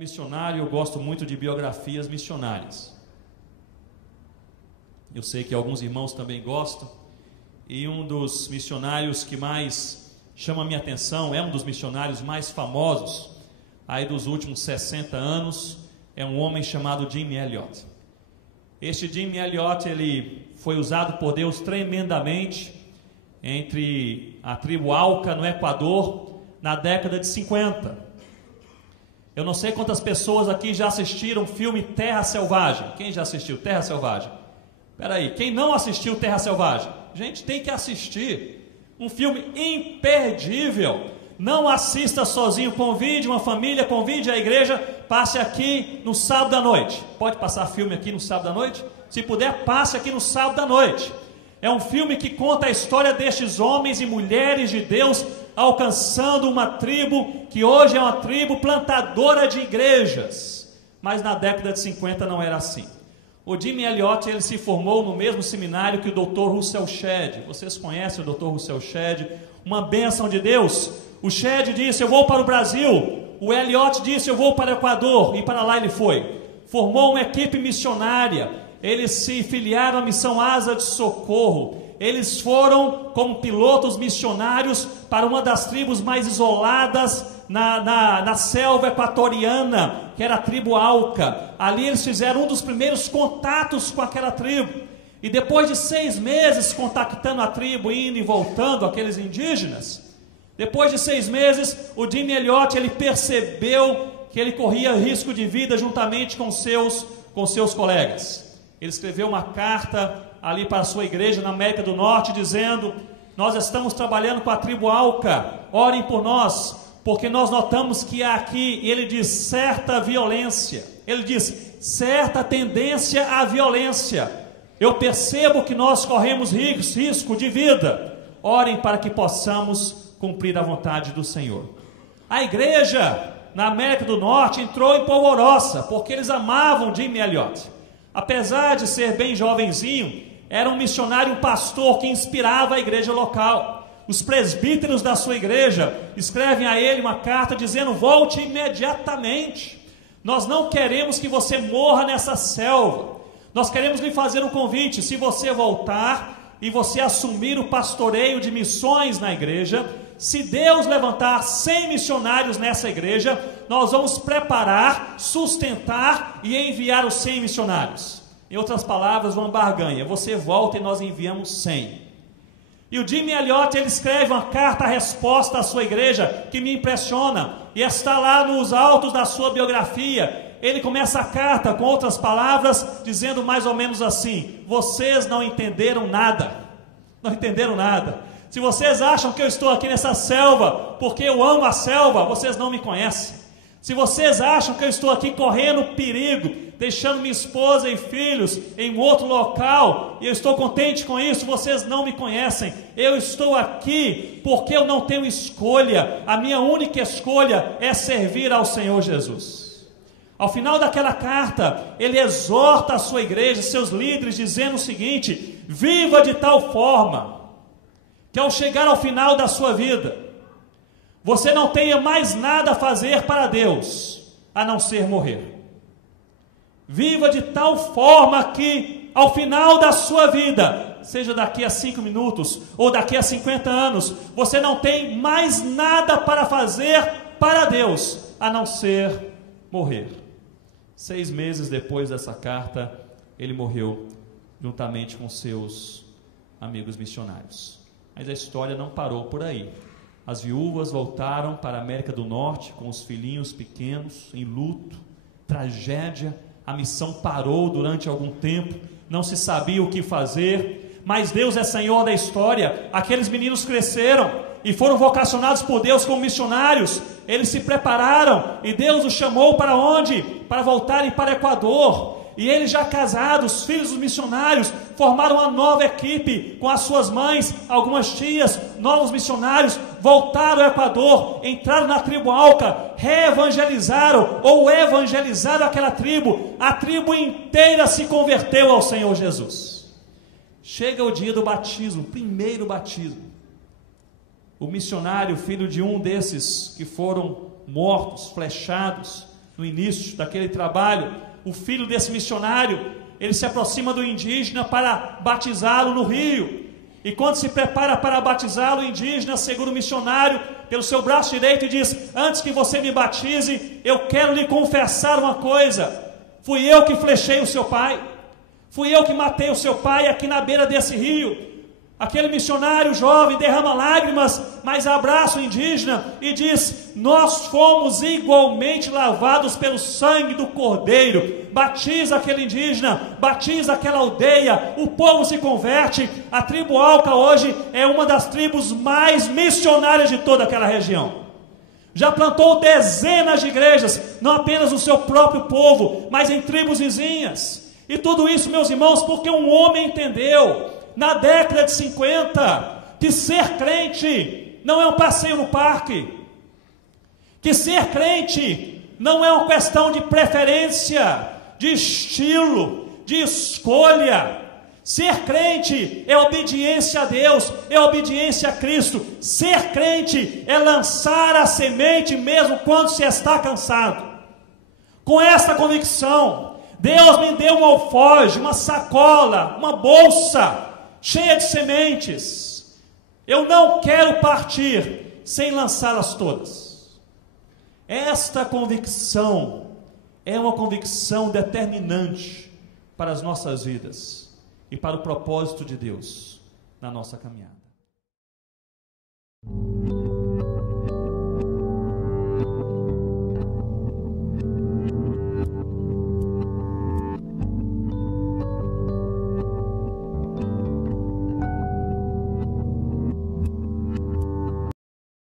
missionário, eu gosto muito de biografias missionárias. Eu sei que alguns irmãos também gostam. E um dos missionários que mais chama a minha atenção, é um dos missionários mais famosos aí dos últimos 60 anos, é um homem chamado Jim Elliot. Este Jim Elliot, ele foi usado por Deus tremendamente entre a tribo Auca no Equador na década de 50. Eu não sei quantas pessoas aqui já assistiram o filme Terra Selvagem. Quem já assistiu Terra Selvagem? Espera aí, quem não assistiu Terra Selvagem? Gente, tem que assistir. Um filme imperdível. Não assista sozinho, convide uma família, convide a igreja, passe aqui no sábado à noite. Pode passar filme aqui no sábado à noite? Se puder, passe aqui no sábado à noite. É um filme que conta a história destes homens e mulheres de Deus alcançando uma tribo que hoje é uma tribo plantadora de igrejas. Mas na década de 50 não era assim. O Jim Elliot, ele se formou no mesmo seminário que o Dr. Russell Shedd. Vocês conhecem o Dr. Russell Shedd? Uma bênção de Deus. O Shedd disse, eu vou para o Brasil. O Elliot disse, eu vou para o Equador. E para lá ele foi. Formou uma equipe missionária. Eles se filiaram à missão Asa de Socorro. Eles foram como pilotos missionários para uma das tribos mais isoladas na selva equatoriana, que era a tribo Auca. Ali eles fizeram um dos primeiros contatos com aquela tribo. E depois de 6 meses contactando a tribo, indo e voltando, aqueles indígenas, depois de 6 meses, o Jim Elliot, ele percebeu que ele corria risco de vida juntamente com seus colegas. Ele escreveu uma carta ali para a sua igreja na América do Norte, dizendo, nós estamos trabalhando com a tribo Auca, orem por nós, porque nós notamos que há aqui, e ele diz, certa violência, ele diz, certa tendência à violência, eu percebo que nós corremos risco de vida, orem para que possamos cumprir a vontade do Senhor. A igreja na América do Norte entrou em polvorosa, porque eles amavam Jim Elliot. Apesar de ser bem jovenzinho, era um missionário, um pastor que inspirava a igreja local. Os presbíteros da sua igreja escrevem a ele uma carta dizendo, volte imediatamente. Nós não queremos que você morra nessa selva. Nós queremos lhe fazer um convite, se você voltar e você assumir o pastoreio de missões na igreja, se Deus levantar 100 missionários nessa igreja, nós vamos preparar, sustentar e enviar os 100 missionários. Em outras palavras, uma barganha. Você volta e nós enviamos 100. E o Jim Elliot, ele escreve uma carta-resposta à sua igreja que me impressiona. E está lá nos autos da sua biografia. Ele começa a carta com outras palavras, dizendo mais ou menos assim, vocês não entenderam nada. Não entenderam nada. Se vocês acham que eu estou aqui nessa selva porque eu amo a selva, vocês não me conhecem. Se vocês acham que eu estou aqui correndo perigo, deixando minha esposa e filhos em outro local, e eu estou contente com isso, vocês não me conhecem. Eu estou aqui porque eu não tenho escolha. A minha única escolha é servir ao Senhor Jesus. Ao final daquela carta, ele exorta a sua igreja, seus líderes, dizendo o seguinte, viva de tal forma que ao chegar ao final da sua vida, você não tenha mais nada a fazer para Deus, a não ser morrer. Viva de tal forma que ao final da sua vida, seja daqui a 5 minutos ou daqui a 50 anos, você não tem mais nada para fazer para Deus, a não ser morrer. 6 meses depois dessa carta, ele morreu juntamente com seus amigos missionários. Mas a história não parou por aí. As viúvas voltaram para a América do Norte com os filhinhos pequenos, em luto, tragédia. A missão parou durante algum tempo, não se sabia o que fazer, mas Deus é Senhor da história. Aqueles meninos cresceram e foram vocacionados por Deus como missionários. Eles se prepararam e Deus os chamou para onde? Para voltarem para o Equador. E eles já casados, filhos dos missionários, formaram uma nova equipe com as suas mães, algumas tias, novos missionários, voltaram ao Equador, entraram na tribo Auca, reevangelizaram ou evangelizaram aquela tribo. A tribo inteira se converteu ao Senhor Jesus. Chega o dia do batismo, primeiro batismo. O missionário, filho de um desses que foram mortos, flechados, no início daquele trabalho, o filho desse missionário, ele se aproxima do indígena para batizá-lo no rio. E quando se prepara para batizá-lo, o indígena segura o missionário pelo seu braço direito e diz: antes que você me batize, eu quero lhe confessar uma coisa. Fui eu que flechei o seu pai. Fui eu que matei o seu pai aqui na beira desse rio. Aquele missionário jovem derrama lágrimas, mas abraça o indígena e diz: nós fomos igualmente lavados pelo sangue do Cordeiro. Batiza aquele indígena, batiza aquela aldeia, o povo se converte. A tribo Auca hoje é uma das tribos mais missionárias de toda aquela região. Já plantou dezenas de igrejas, não apenas no seu próprio povo, mas em tribos vizinhas. E tudo isso, meus irmãos, porque um homem entendeu na década de 50, que ser crente não é um passeio no parque, que ser crente não é uma questão de preferência, de estilo, de escolha. Ser crente é obediência a Deus, é obediência a Cristo. Ser crente é lançar a semente mesmo quando se está cansado. Com esta convicção, Deus me deu um alforje, uma sacola, uma bolsa cheia de sementes. Eu não quero partir sem lançá-las todas. Esta convicção é uma convicção determinante para as nossas vidas e para o propósito de Deus na nossa caminhada.